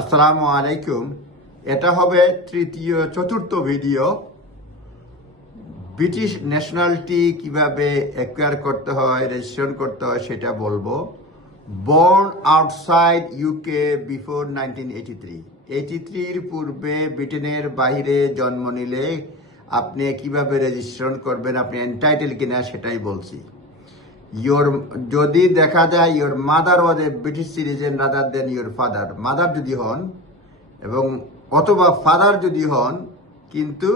আসসালামু আলাইকুম। এটা হবে তৃতীয়, চতুর্থ ভিডিও। ব্রিটিশ ন্যাশনালিটি কীভাবে অ্যাকোয়ার করতে হয় রেজিস্ট্রেশন করতে হয়, সেটা বলব। Born outside UK before nineteen eighty three থ্রির পূর্বে ব্রিটেনের বাইরে জন্ম নিলে আপনি কীভাবে রেজিস্ট্রেশন করবেন, আপনি এন্টাইটেল কিনা সেটাই বলছি। ইয়োর যদি দেখা যায় your mother was a British citizen rather then your father mother যদি হন, এবং অথবা ফাদার যদি হন, কিন্তু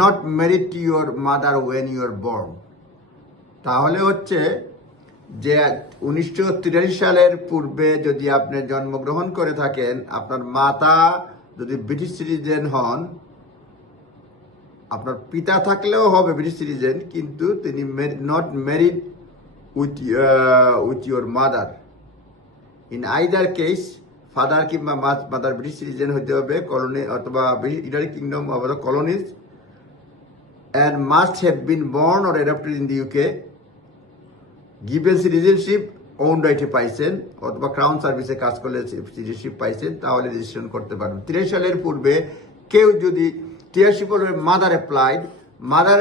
not married to your mother when your born তাহলে হচ্ছে যে উনিশশো সালের পূর্বে যদি আপনি জন্মগ্রহণ করে থাকেন, আপনার মাতা যদি ব্রিটিশ সিটিজেন হন আপনার পিতা থাকলেও হবে ব্রিটিশ সিটিজেন কিন্তু তিনি not married with with your mother in either case father কিংবা মাদার ব্রিটিশ সিটিজেন হতে হবে কলোনি অথবা ইউনাইটেড কিংডম অথবা colonies and must have been born or adapted in the UK given citizenship own রাইটে পাইছেন, অথবা ক্রাউন সার্ভিসে কাজ করলে সিটিজেনশিপ পাইছেন, তাহলে রেজিস্ট্রেশন করতে পারবেন। তিরিশ সালের পূর্বে কেউ যদি টিআরসি পড়বে মাদার অ্যাপ্লাইড মাদার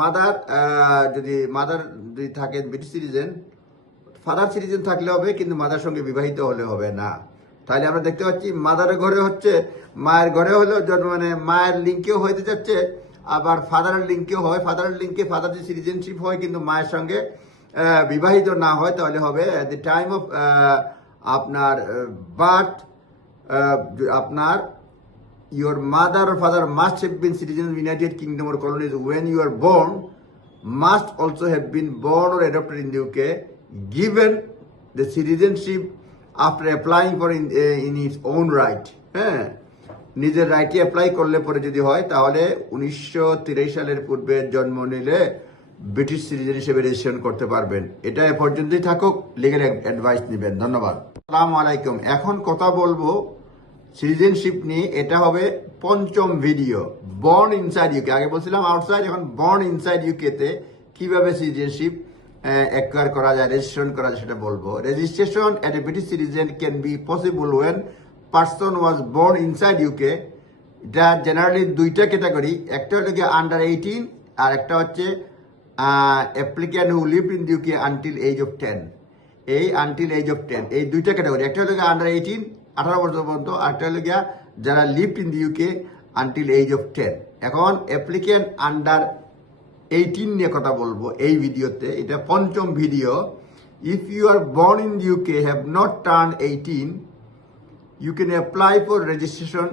মাদার যদি মাদার যদি থাকেন ব্রিটিশ সিটিজেন, ফাদার সিটিজেন থাকলে হবে, কিন্তু মাদার সঙ্গে বিবাহিত হলে হবে না। তাহলে আমরা দেখতে পাচ্ছি মাদারের ঘরে হচ্ছে, মায়ের ঘরে হলেও মানে মায়ের লিঙ্কেও হইতে যাচ্ছে, আবার ফাদারের লিঙ্কেও হয়, ফাদারের লিঙ্কে ফাদার যদি সিটিজেনশিপ হয়, কিন্তু মায়ের সঙ্গে বিবাহিত না হয়, তাহলে হবে অ্যাট দি টাইম অফ আপনার বার্থ আপনার your mother or father must have been citizens of United Kingdom or colonies when you are born, must also have been born or adopted in the UK, given the citizenship after applying for in, uh, in its own right. হ্যাঁ নিজের রাইটে apply করলে পরে যদি হয় তাহলে উনিশশো সালের পূর্বে জন্ম নিলে ব্রিটিশ সিটিজেন হিসেবে রেজিস্ট্রেশন করতে পারবেন এটা এ পর্যন্তই থাকুক লিগেল অ্যাডভাইস নেবেন ধন্যবাদ আসসালামু আলাইকুম এখন কথা বলব সিটিজেনশিপ নিয়ে এটা হবে পঞ্চম ভিডিও বর্ন ইনসাইড ইউকে আগে বলছিলাম আউটসাইড এখন বর্ন ইনসাইড ইউকেতে কীভাবে সিটিজেনশিপ অ্যাকোয়ার করা যায় রেজিস্ট্রেশন করা যায় সেটা বলব। Registration at a British citizen can be possible when person was born inside UK এটা জেনারেলি দুইটা ক্যাটাগরি একটা হলো গিয়ে আন্ডার এইটিন আর একটা হচ্ছে applicant who live in UK until age of ten এই আনটিল এজ অফ টেন এই দুইটা ক্যাটাগরি একটা হলো গিয়ে আন্ডার এইটিন আঠারো বছর পর্যন্ত। আর একটা হলো গিয়া, যারা live in the UK until age of ten এখন অ্যাপ্লিকেন্ট আন্ডার এইটিন নিয়ে কথা বলব এই ভিডিওতে। এটা পঞ্চম video if you are born in the UK have not turn eighteen you can apply for registration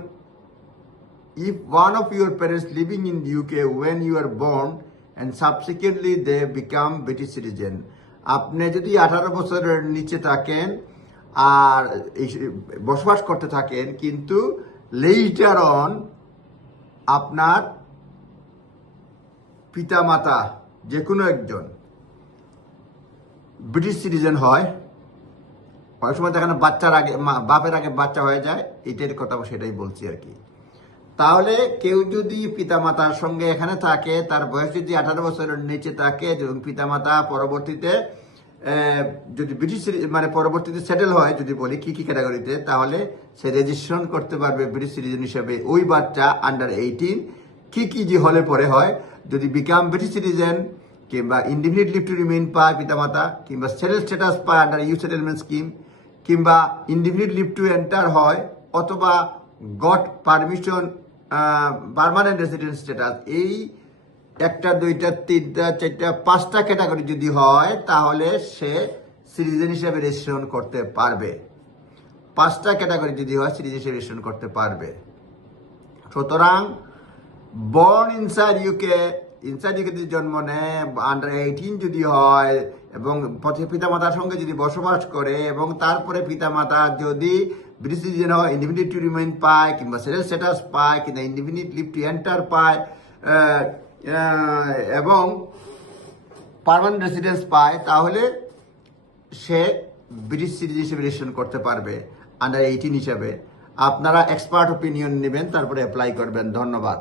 if one of your parents living in the UK when you are born and subsequently they become British citizen আপনি যদি আঠারো বছরের নিচে থাকেন আর বসবাস করতে থাকেন, কিন্তু লেইটার অন আপনার পিতা মাতা যে কোনো একজন ব্রিটিশ সিটিজেন হয়, অনেক সময় দেখেন বাচ্চার আগে বাপের আগে বাচ্চা হয়ে যায় এটার কথা সেটাই বলছি আর কি। তাহলে কেউ যদি পিতামাতার সঙ্গে এখানে থাকে, তার বয়স যদি আঠারো বছরের নিচে থাকে, এবং পিতামাতা পরবর্তীতে যদি ব্রিটিশ মানে পরবর্তীতে সেটেল হয়, যদি বলি কি কি ক্যাটাগরিতে তাহলে সে রেজিস্ট্রেশন করতে পারবে ব্রিটিশ সিটিজেন হিসেবে। ওই বাচ্চা আন্ডার এইটিন কি কি, যে হলে পরে হয়, যদি বিকাম ব্রিটিশ সিটিজেন কিংবা ইন্ডিফিনিট লিভ টু রিমেইন পায় পিতামাতা, কিংবা সেটেল স্ট্যাটাস পায় আন্ডার ইউ সেটেলমেন্ট স্কিম কিংবা ইন্ডিফিনিট লিভ টু এন্টার হয়, অথবা got permission permanent resident status এই একটা, দুইটা, তিনটা, চারটা, পাঁচটা ক্যাটাগরি যদি হয়, তাহলে সে সিটিজেন হিসেবে রেজিস্ট্রেশন করতে পারবে। পাঁচটা ক্যাটাগরি যদি হয়, সিটিজেন হিসেবে রেজিস্ট্রেশন করতে পারবে। সুতরাং born inside UK inside UK যদি জন্ম নেয় আন্ডার এইটিন যদি হয়, এবং পিতামাতার সঙ্গে যদি বসবাস করে, এবং তারপরে পিতামাতা যদি ব্রিটিশ সিটিজেন হয় ইন্ডিপেন্ডেন্ট টু পায়, কিংবা সেটেল স্ট্যাটাস পায়, কিংবা ইন্ডিপেন্ডেন্ট লিভ টু এন্টার পায় এবং পারমানেন্ট রেসিডেন্স পায়, তাহলে সে ব্রিটিশ সিটিজেন হিসেবে রেজিস্ট্রেশন করতে পারবে আন্ডার এইটিন হিসাবে। আপনারা এক্সপার্ট ওপিনিয়ন নেবেন, তারপরে অ্যাপ্লাই করবেন। ধন্যবাদ।